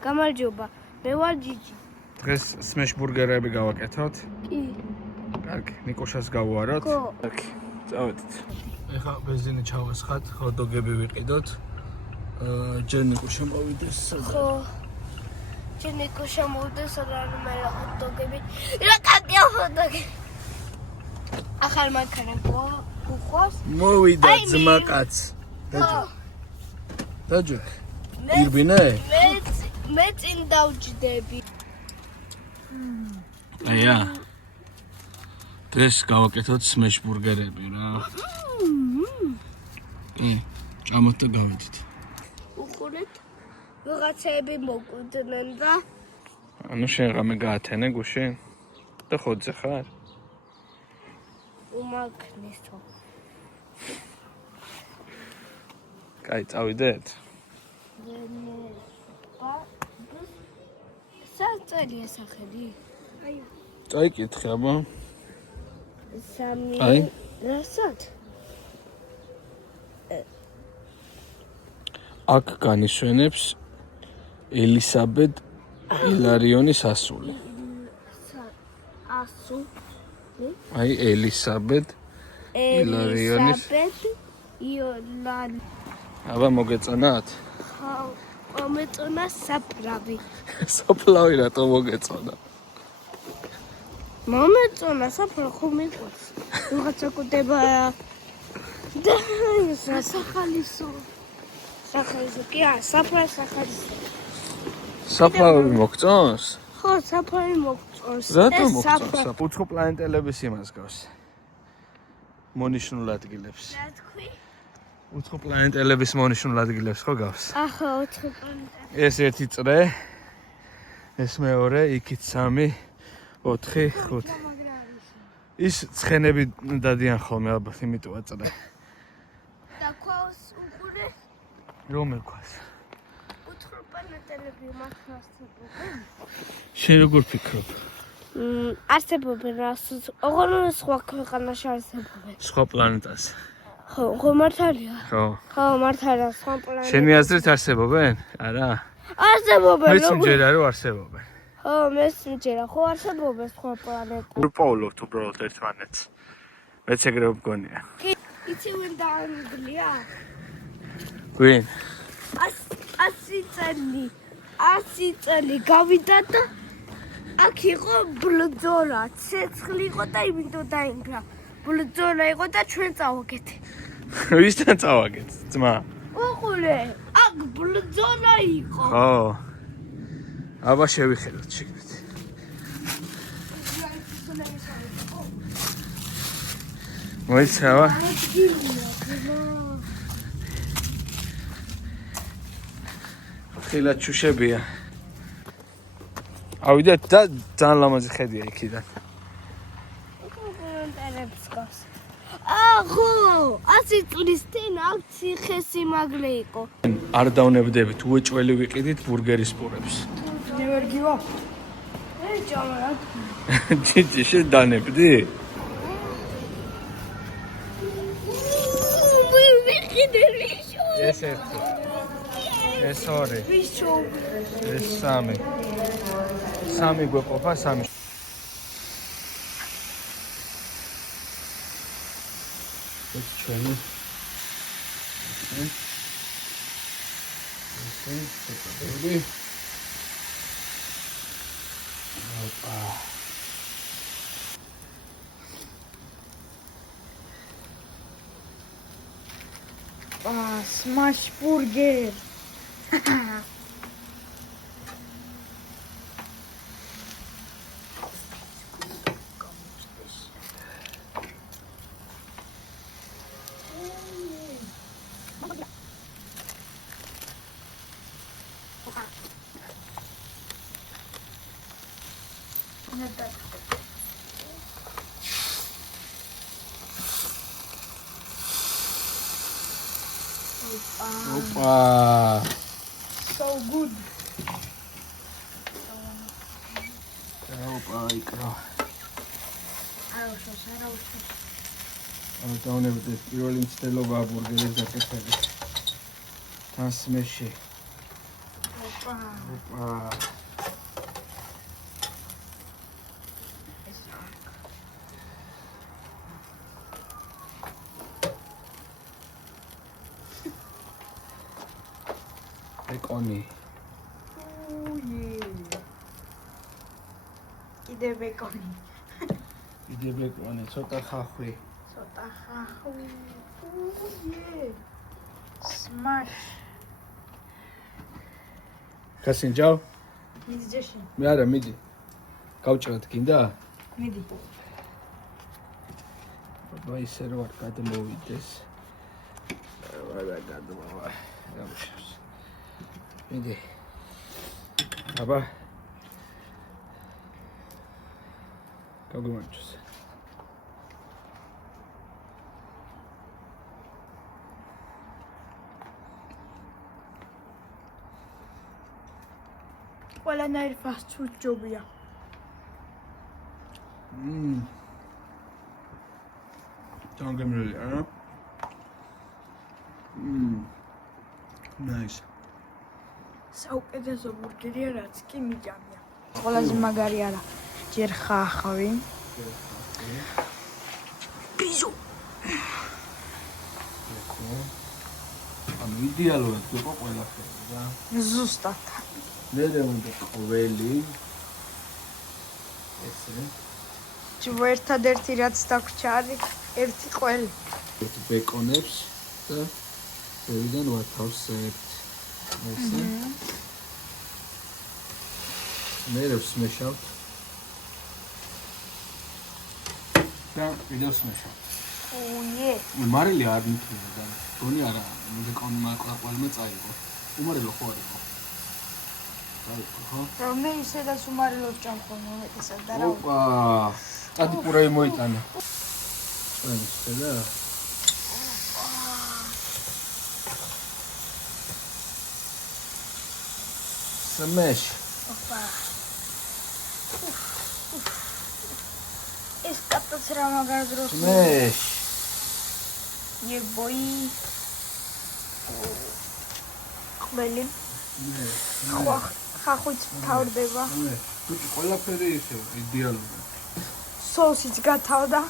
გამარჯობა, მე ვარ ჯიჯი. დღეს სმეშ ბურგერები გავაკეთოთ. კი. კარგი, ნიკოშას გავუაროთ. კარგი, წავედით. ეხლა ბენზინი ჩავესხათ, ჰოთ-დოგები ვიყიდოთ. ჯერ ნიკოშა მოვიდეს. ხო. ჯერ ნიკოშა მოვიდეს, რამე ჰოთ-დოგები. რა კაკია ჰოთ-დოგი. ახალ მანქანა გუხოს. მოვიდა ძმაკაც. დაჯუქ. ირბინე? მე წინ დავჯდები. აია. დღეს გავაკეთოთ სმეშ ბურგერები რა. ჭამოთ და გავედით. უყურეთ, ვიღაცები მოკვდნენ და ანუ შენ რამე გაათენე გუშინ? და ხოძე ხარ? უმაქნისო. კაი, წავიდეთ. საწელია სახელი? აი. წაიკითხე აბა. სამი. აი. რასაც? აქ განისვენებს ელისაბედ ილარიონის ასული. ასული? აი ელისაბედ ილარიონის. ილარიონის. აბა მოგეწონათ? ხო, მეწონა საფლავი. საფლავი რატო მოგეწონა? მომეწონა საფლავი ხომ მიყვარს. ვიღაცა კუდება და სახალისო. სახალისო კი არა, საფლავი სახალისო. საფლავი მოგწონს? ხო, საფლავი მოგწონს. რატო მოგწონს? უცხო პლანეტელების იმას გავს. მონიშნულ ადგილებს. რა თქვი? უცხო პლანეტელების მონიშნულ ადგილებს ხო გავს? ახლა უცხო პლანეტა. ეს ერთი წრე, ეს მეორე, იქით 3, 4, 5. ის ცხენები დადიან ხოლმე ალბათ, იმიტოა წრე. და ყავს უყურე? რომელ ყავს? უცხო პლანეტელები მასწავლებენ? შენ როგორ ფიქრობ? არსებობენ რას? ოღონდ სხვა ქვეყანაში არსებობენ. სხვა პლანეტას. ხო, მართალია. ხო. ხო, მართალია, სხვა პლანეტა. შენი აზრით არსებობენ? არა. არსებობენ. მეც მჯერა რომ არსებობენ. ხო, მეც მჯერა, ხო არსებობენ სხვა პლანეტა. ვიპოვლობთ უბრალოდ ერთმანეთს. მეც ეგრე ვგონია. იცი ვინ დაანგლია? ვინ? 100 წელი გავიდა და აქ იყო ბლძოლა, ცეცხლი იყო და იმითო დაინგრა. ბლძოლა იყო და ჩვენ წავაგეთ. ვისთან წავაგეთ, ძმა? უყურე, აქ ბლძოლა იყო. ხო. აბა შევიხედოთ შეგეთ. მოიცავა? ხილად შუშებია. ავიდეთ და ძალიან ლამაზი ხედია იქიდან. ხო, 100 წლის წინ აქ ციხესიმაგრე იყო. არ დავნებდებით, უეჭველი ვიყიდით ბურგერის პურებს. ნევერგივა. ჭამრად. ჯიჯი, შენ დანებდი? ვიყიდე ვიშო. ეს ერთი. ეს ორი. ვიშო. ეს 3. 3 გვეყოფა 3. ეს ჩვენი. ეს შეკადები. ოპა. Smash burger. Opa! So good. Opa, ikra. Arausho. დავნებდეთ პირველი მცდელობა ბურგერის დაკეთებით. თან სმეში ოპა. ბეკონი. კიდე ბეკონი. კიდე ბეკონი, ცოტა ხახვი. ცოტა ხახვი. Smash. ხასინჯავ? მიდი ჯეში. მე არა, მიდი. გავჭრათ გინდა? მიდი. ბაბა ისე რო არ გადმოვიდეს. არა გადმოვა. გამიშავს. მიდი. აბა. გაგვიმარჯოს. ყველანაირი fast food ჯობია. Dangemüll, ja? Nice. საუკეთესო ბურგერია, რაც კი მიჭამია. ყველაზე მაგარი არა. ჯერ ხახვი. ბიჟუ. ანუ იდეალურად იყო ყველაფერი რა. ზუსტად. მე უნდა ყველი ესე ჯო ერთადერთი რაც დაგვრჩა არის ერთი ყველი. ბეკონებს და შევიდან ვათავსებთ. ესე. მე ვსმეშავთ. და ვიდეოს ვსმეშავთ. ოიე. მარილი არ მithuna და გონი არა, ბეკონი მაყრაყვალმა წაიღო. უმარილო ხო არისო? რომ მე ისედაც უმარილოს ჭამხომ უმეტესად და რა. ოპა, წადი პურა იმოიტანა. ჩვენ შედა. Smash. ოპა. ეს კატოც რა მაგარ დროს. Smash. ე ბოი. ყველი. ხახვიც თავდება. ბიჭი, ყველაფერი ისე იდეალურად. სოუსიც გათავდა.